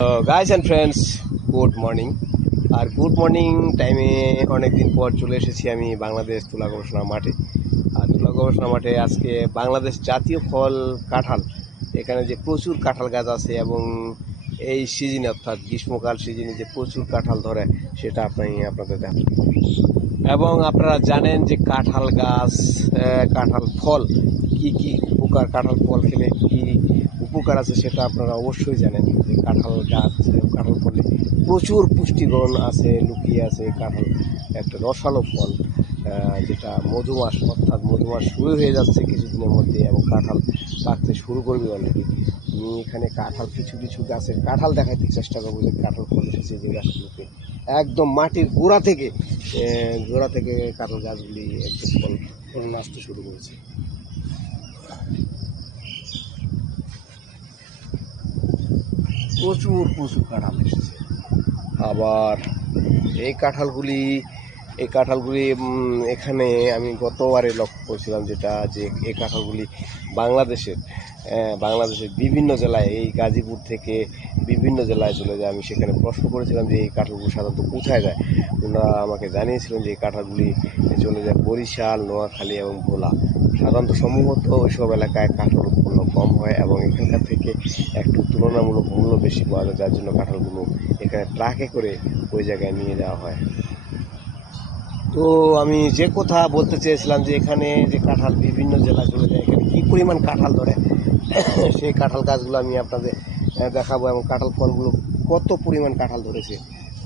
Guys and friends, good morning. আর good morning টাইমে অনেক দিন পর চলে এসেছি আমি বাংলাদেশ তুলা গবেষণা মাঠে। আর তুলা গবেষণা মাঠে আজকে বাংলাদেশ জাতীয় ফল কাঁঠাল, এখানে যে প্রচুর কাঁঠাল গাছ আছে এবং এই সিজনে অর্থাৎ গ্রীষ্মকাল সিজনে যে প্রচুর কাঁঠাল ধরে সেটা আপনাদের দেখাবো। এবং আপনারা জানেন যে কাঁঠাল গাছ, কাঁঠাল ফল কি কি উপকার, কাঁঠাল ফল খেলে কি উপকার আছে সেটা আপনারা অবশ্যই জানেন যে কাঁঠাল গাছ, কাঁঠাল ফলে প্রচুর পুষ্টিগুণ আছে, লুকিয়ে আছে। কাঁঠাল একটা রসালো ফল, যেটা মধুমাস, অর্থাৎ মধুমাস শুরু হয়ে যাচ্ছে কিছুদিনের মধ্যে এবং কাঁঠাল পাকতে শুরু করবে অলরেডি। আমি এখানে কাঁঠাল কিছু কিছু গাছের কাঁঠাল দেখাইতে চেষ্টা করবো যে কাঁঠাল ফল এসেছে যে গাছগুলোতে একদম মাটির গোড়া থেকে কাঁঠাল গাছগুলি একদম ফল আসতে শুরু করেছে। প্রচুর প্রচুর কাঁঠাল এসেছে। আবার এই কাঁঠালগুলি এখানে আমি গতবারে লক্ষ্য করেছিলাম যেটা যে এই কাঁঠালগুলি বাংলাদেশের বিভিন্ন জেলায়, এই গাজীপুর থেকে বিভিন্ন জেলায় চলে যায়। আমি সেখানে প্রশ্ন করেছিলাম যে এই কাঁঠালগুলো সাধারণত কোথায় যায়। ওনারা আমাকে জানিয়েছিলেন যে এই কাঁঠালগুলি চলে যায় বরিশাল, নোয়াখালী এবং ভোলা। সাধারণত সম্ভবত ওইসব এলাকায় কাঁঠাল উৎপন্ন কম হয় এবং এখানকার থেকে একটু তুলনামূলক মূল্য বেশি পাওয়া যায়, যার জন্য কাঁঠালগুলো এখানে ট্রাকে করে ওই জায়গায় নিয়ে যাওয়া হয়। তো আমি যে কথা বলতে চেয়েছিলাম যে এখানে যে কাঁঠাল বিভিন্ন জেলায় চলে যায়, এখানে কী পরিমাণ কাঁঠাল ধরে সেই কাঁঠাল গাছগুলো আমি আপনাদের দেখাবো এবং কাঁঠাল ফলগুলো কত পরিমাণ কাঁঠাল ধরেছে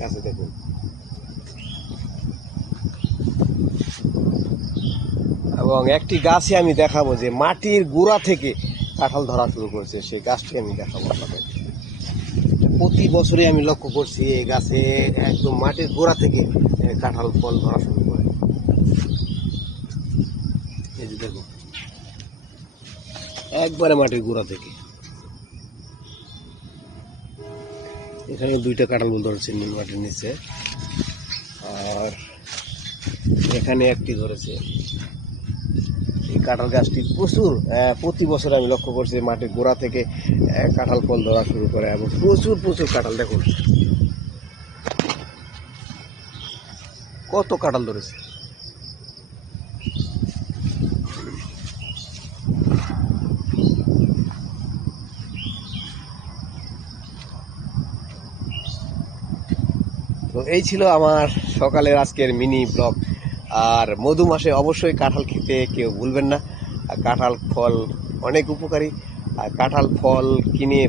গাছে দেখুন। এবং একটি গাছে আমি দেখাবো যে মাটির গোড়া থেকে কাঁঠাল ধরা শুরু করেছে, সেই গাছটি আমি দেখাবো আপনাদের। প্রতি বছরে আমি লক্ষ্য করছি এই গাছে একদম মাটির গোড়া থেকে কাঁঠাল ফল ধরা শুরু করে। এই যে দেখুন, একবারে মাটির গোড়া থেকে। এখানে দুইটা কাঁঠাল ফল ধরেছে নীল মাটির নিচে, আর এখানে একটি ধরেছে। এই কাঁঠাল গাছটি প্রতি বছর আমি লক্ষ্য করছি মাটির গোড়া থেকে কাঁঠাল ফল ধরা শুরু করে এবং প্রচুর প্রচুর কাঁঠাল দেখুন কত কাঁঠাল ধরেছে। তো এই ছিল আমার সকালের আজকের মিনি ব্লগ। আর মধু মাসে অবশ্যই কাঁঠাল খেতে কেউ ভুলবেন না। কাঁঠাল ফল অনেক উপকারী, আর কাঁঠাল ফল কিনে